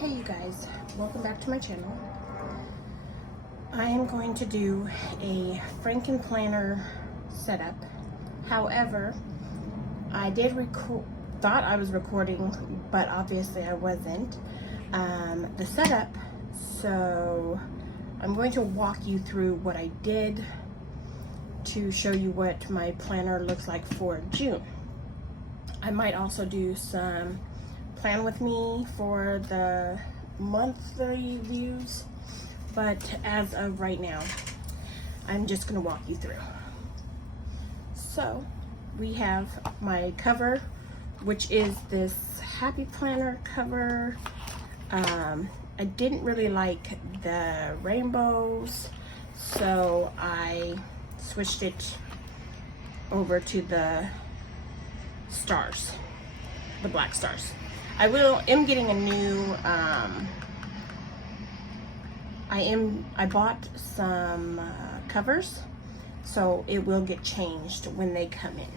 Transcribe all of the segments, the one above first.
Hey you guys, welcome back to my channel. I am going to do a Franken planner setup. However, I did thought I was recording, but obviously I wasn't. The setup, so I'm going to walk you through what I did to show you what my planner looks like for June. I might also do some plan with me for the monthly views, but as of right now, I'm just gonna walk you through. So we have my cover, which is this happy planner cover. I didn't really like the rainbows, so I switched it over to the stars, the black stars. I am getting a new, I bought some covers, so it will get changed when they come in.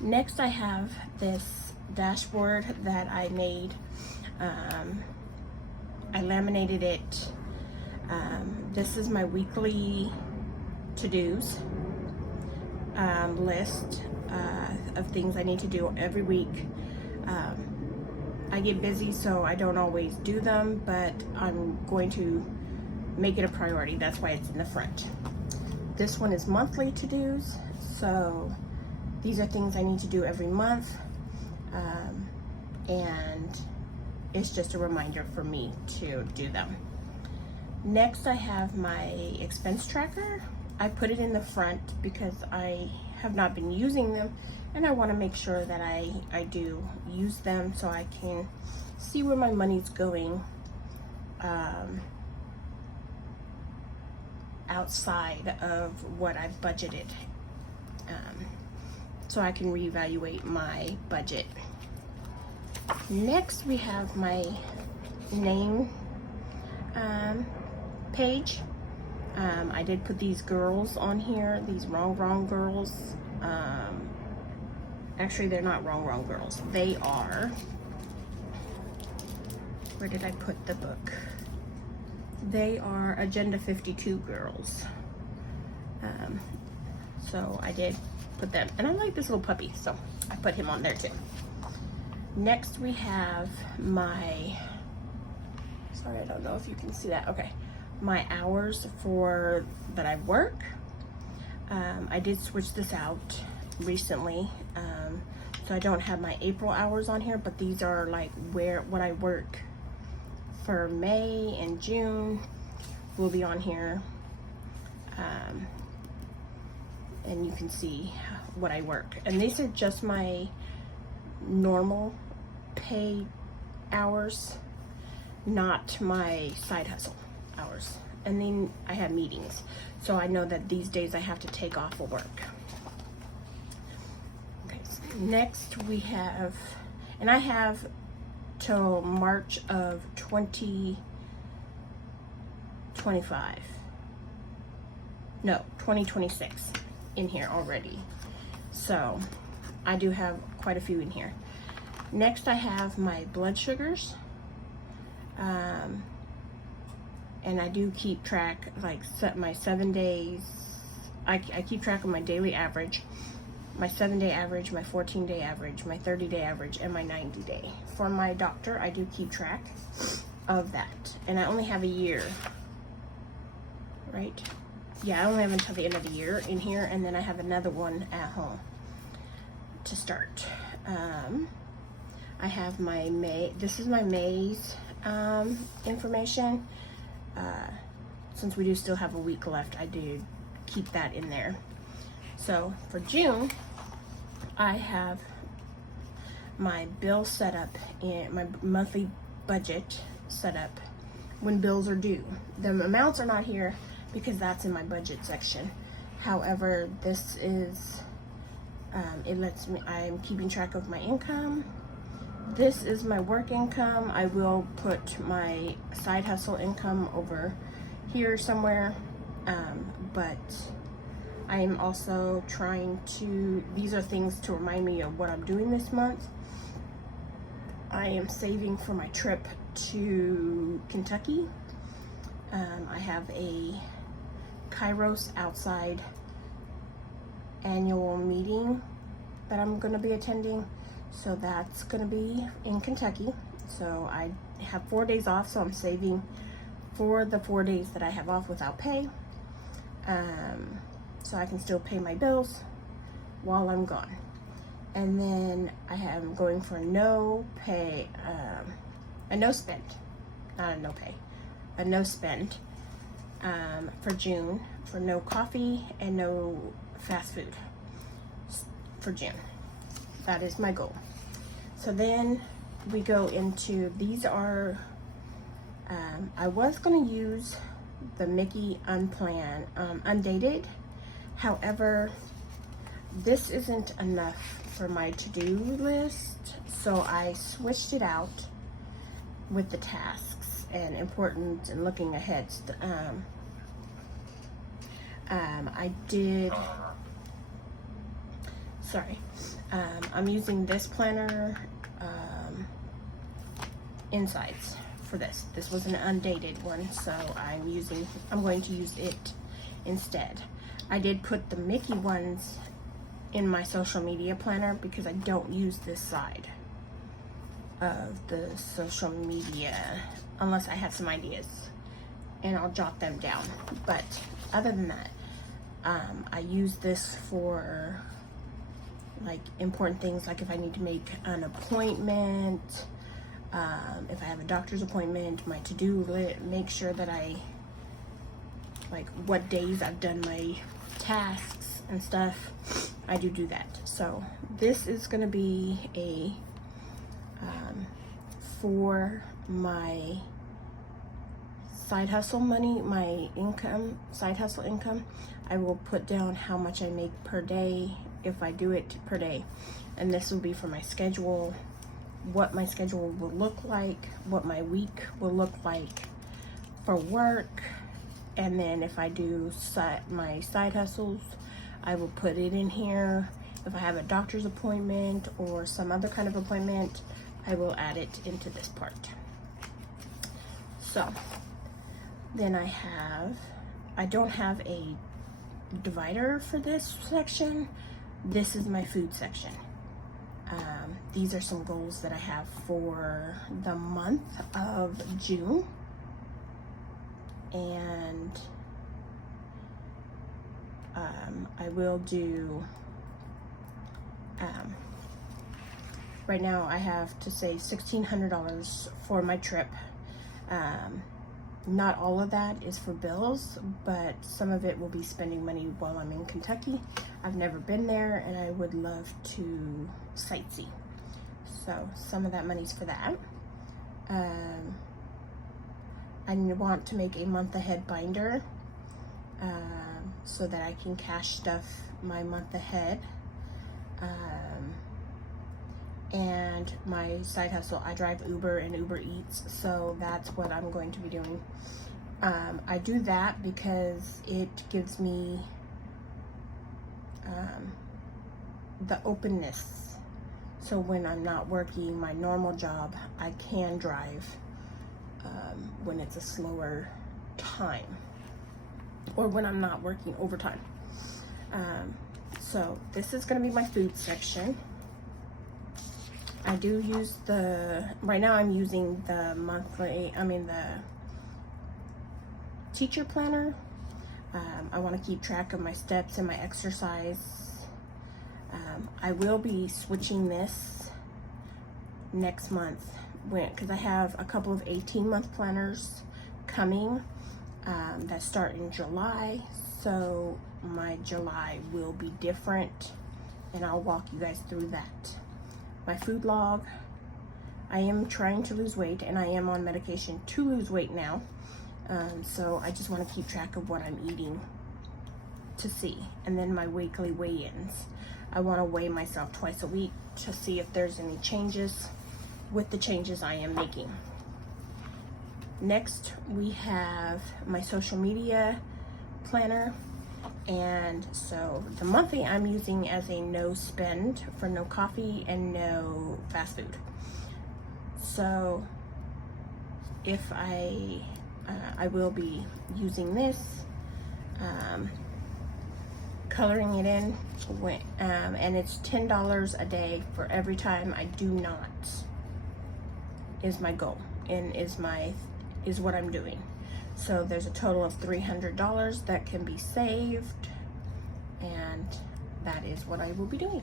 Next I have this dashboard that I made. I laminated it. This is my weekly to-dos list of things I need to do every week. I get busy, so I don't always do them, but I'm going to make it a priority. That's why it's in the front. This one is monthly to-dos, so these are things I need to do every month, and it's just a reminder for me to do them. Next, I have my expense tracker. I put it in the front because I have not been using them, and I want to make sure that I do use them so I can see where my money's going outside of what I've budgeted, so I can reevaluate my budget. Next, we have my name page. I did put these girls on here, these wrong girls. Actually, they're not wrong girls. They are, where did I put the book? They are Agenda 52 girls. So I did put them, and I like this little puppy, so I put him on there too. Next we have my, sorry, I don't know if you can see that. Okay, my hours for that I work. I did switch this out recently, so I don't have my April hours on here, but these are like what I work for May and June will be on here, and you can see what I work. And these are just my normal pay hours, not my side hustle hours. And then I have meetings, so I know that these days I have to take off of work. Okay, so next we have, and I have till March of 2025. No, 2026 in here already. So I do have quite a few in here. Next I have my blood sugars. And I do keep track, like set my 7 days. I keep track of my daily average, my 7-day average, my 14-day average, my 30-day average, and my 90-day. For my doctor, I do keep track of that. And I only have a year, right? Yeah, I only have until the end of the year in here, and then I have another one at home to start. I have my May, this is my May's information. Since we do still have a week left, I do keep that in there. So for June, I have my bill set up and my monthly budget set up when bills are due. The amounts are not here because that's in my budget section. However, this is, it lets me, I'm keeping track of my income. This is my work income. I will put my side hustle income over here somewhere, but I am also trying to, these are things to remind me of what I'm doing this month. I am saving for my trip to Kentucky. I have a Kairos outside annual meeting that I'm going to be attending. So that's going to be in Kentucky. So I have 4 days off, so I'm saving for the 4 days that I have off without pay. So I can still pay my bills while I'm gone. And then I am going for a no pay, a no spend, not a no pay, a no spend for June, for no coffee and no fast food for June. That is my goal. So then we go into, these are, I was going to use the Mickey Undated. However, this isn't enough for my to-do list, so I switched it out with the tasks and important and looking ahead. I did, sorry, I'm using this planner, Insights for this. This was an undated one, so I'm going to use it instead. I did put the Mickey ones in my social media planner because I don't use this side of the social media unless I have some ideas, and I'll jot them down. But other than that, I use this for like important things, like if I need to make an appointment, if I have a doctor's appointment, my to-do list, make sure that I, like what days I've done my tasks and stuff. I do that. So this is going to be a for my side hustle money, my income, side hustle income. I will put down how much I make per day if I do it per day, and this will be for my schedule, what my schedule will look like, what my week will look like for work, and then if I do my side hustles, I will put it in here. If I have a doctor's appointment or some other kind of appointment, I will add it into this part. So then I don't have a divider for this section. This is my food section. These are some goals that I have for the month of June. And I will do, right now I have to save $1,600 for my trip. Not all of that is for bills, but some of it will be spending money while I'm in Kentucky. I've never been there and I would love to sightsee. So some of that money's for that. I want to make a month ahead binder so that I can cash stuff my month ahead. And my side hustle, I drive Uber and Uber Eats, so that's what I'm going to be doing. I do that because it gives me the openness. So when I'm not working my normal job, I can drive when it's a slower time or when I'm not working overtime. So this is going to be my food section. I do use right now I'm using the the teacher planner. I want to keep track of my steps and my exercise. I will be switching this next month because I have a couple of 18-month planners coming that start in July. So my July will be different, and I'll walk you guys through that. My food log, I am trying to lose weight, and I am on medication to lose weight now. So I just want to keep track of what I'm eating to see. And then my weekly weigh-ins. I want to weigh myself twice a week to see if there's any changes with the changes I am making. Next, we have my social media planner. And so the monthly I'm using as a no spend for no coffee and no fast food. So if I will be using this, coloring it in, and it's $10 a day for every time I do not, is my goal, and is what I'm doing. So there's a total of $300 that can be saved, and that is what I will be doing.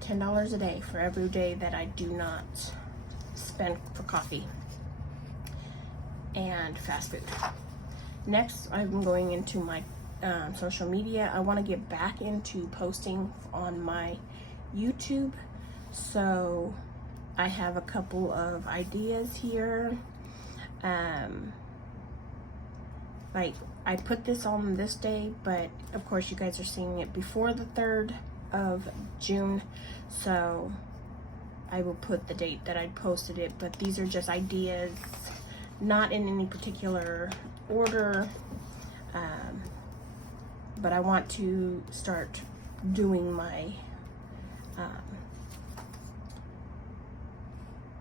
$10 a day for every day that I do not spend for coffee and fast food. Next, I'm going into my social media. I want to get back into posting on my YouTube, so I have a couple of ideas here. Like, I put this on this day, but of course you guys are seeing it before the 3rd of June, so I will put the date that I posted it. But these are just ideas, not in any particular order, but I want to start doing my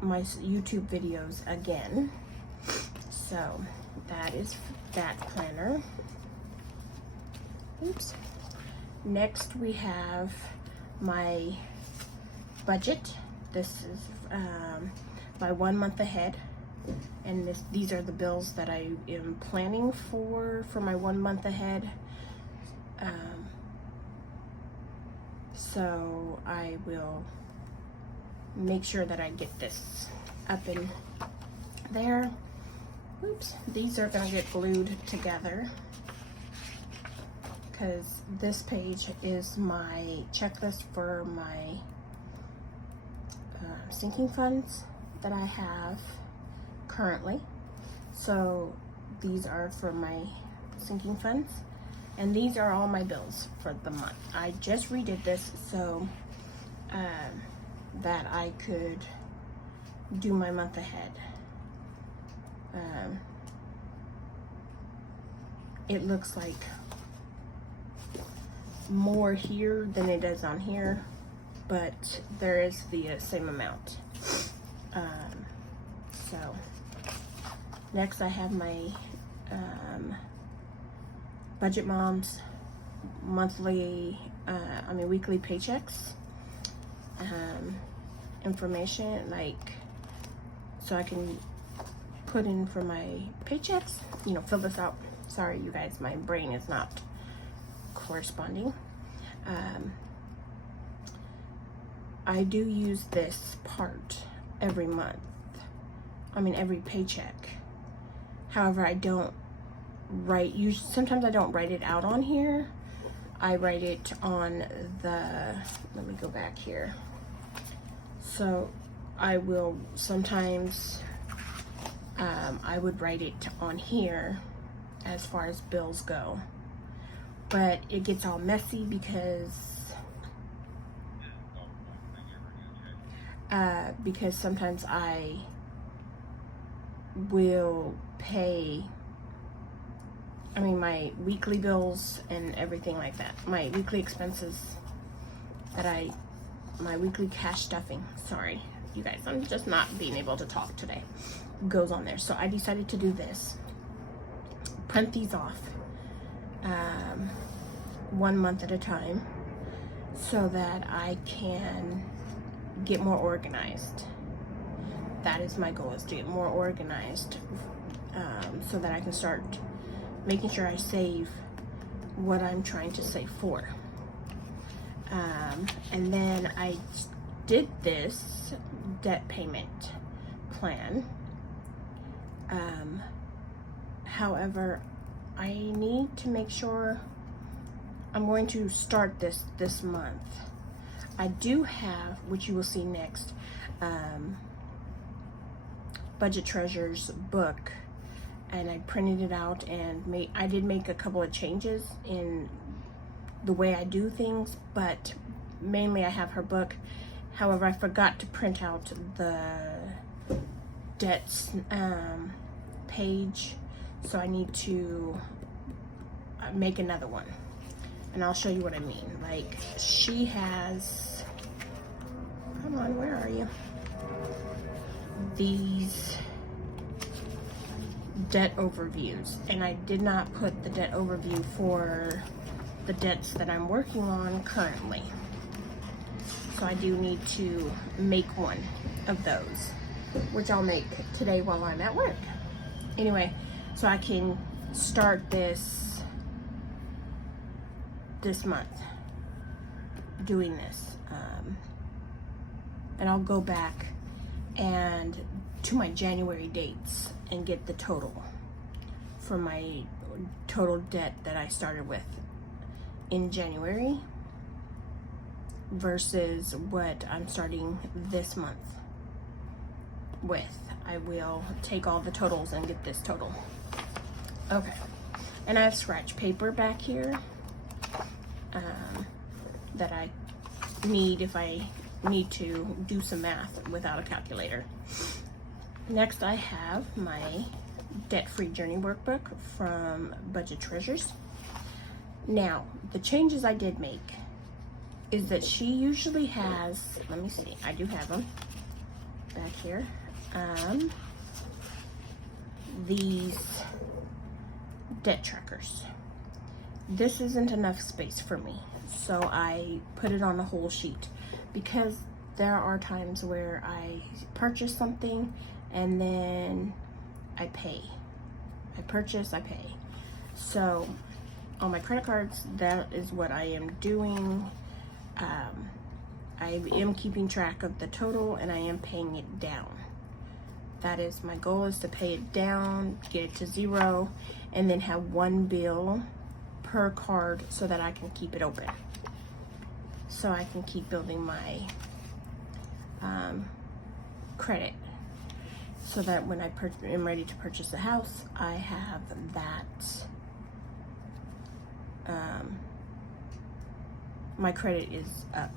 my YouTube videos again. So that is that planner. Oops. Next we have my budget. This is my 1 month ahead, and these are the bills that I am planning for my 1 month ahead. So I will make sure that I get this up in there. Oops, these are gonna get glued together because this page is my checklist for my sinking funds that I have currently. So these are for my sinking funds, and these are all my bills for the month. I just redid this so that I could do my month ahead. It looks like more here than it does on here, but there is the same amount. So next I have my Budget Mom's monthly, weekly paychecks, information, like, so I can put in for my paychecks, fill this out. Sorry you guys, my brain is not corresponding. I do use this part every month, every paycheck. However, I don't sometimes I don't write it out on here. I write it on let me go back here. So I will sometimes, I would write it on here as far as bills go, but it gets all messy because sometimes I will pay, my weekly bills and everything like that, my weekly expenses my weekly cash stuffing, sorry you guys, I'm just not being able to talk today, goes on there. So I decided to do this, print these off 1 month at a time, so that I can get more organized. That is my goal, is to get more organized, so that I can start making sure I save what I'm trying to save for. And then I did this debt payment plan. However, I need to make sure I'm going to start this month. I do have, which you will see next, Budget Treasures book, and I printed it out, and I did make a couple of changes in the way I do things, but mainly I have her book. However, I forgot to print out the debts page, so I need to make another one, and I'll show you what I mean. Like, she has, come on, where are you? these debt overviews, and I did not put the debt overview for the debts that I'm working on currently. So I do need to make one of those, which I'll make today while I'm at work. Anyway, so I can start this month doing this. And I'll go back and to my January dates and get the total for my total debt that I started with in January versus what I'm starting this month with. I will take all the totals and get this total. Okay, and I have scratch paper back here that I need if I need to do some math without a calculator. Next, I have my debt-free journey workbook from Budget Treasures. Now, the changes I did make is that she usually has, let me see, I do have them back here. These debt trackers. This isn't enough space for me, so I put it on a whole sheet because there are times where I purchase something and then I pay. I purchase, I pay. So on my credit cards, that is what I am doing. I am keeping track of the total and I am paying it down. That is my goal, is to pay it down, get it to 0, and then have one bill per card so that I can keep it open. So I can keep building my credit so that when I am ready to purchase a house, I have that. My credit is up,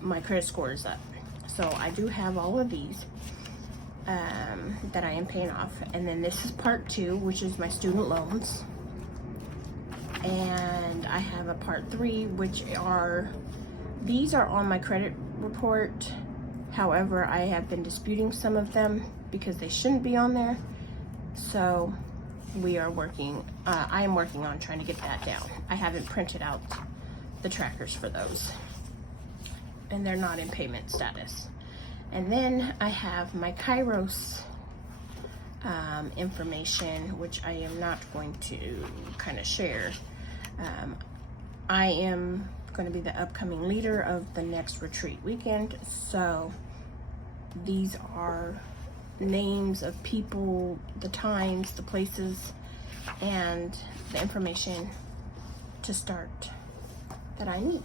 my credit score is up. So I do have all of these that I am paying off. And then this is part 2, which is my student loans. And I have a part 3, which are, these are on my credit report. However, I have been disputing some of them because they shouldn't be on there. So we are working, I am working on trying to get that down. I haven't printed out the trackers for those, and they're not in payment status. And then I have my Kairos information, which I am not going to kind of share. I am going to be the upcoming leader of the next retreat weekend, so these are names of people, the times, the places, and the information to start that I need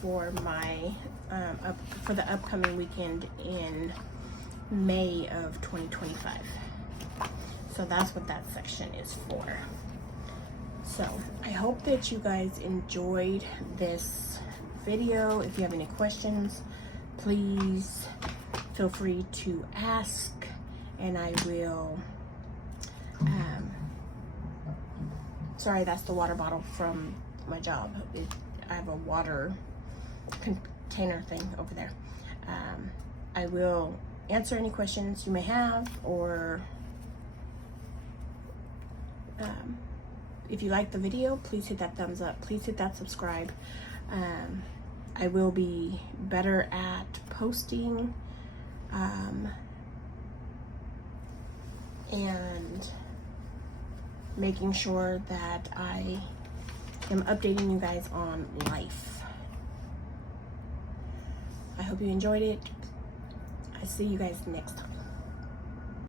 for my for the upcoming weekend in May of 2025. So that's what that section is for. So I hope that you guys enjoyed this video. If you have any questions, please feel free to ask, and I will sorry, that's the water bottle from my job. I have a water container thing over there. I will answer any questions you may have, or if you like the video, please hit that thumbs up. Please hit that subscribe. I will be better at posting and making sure that I am updating you guys on life. I hope you enjoyed it. I see you guys next time.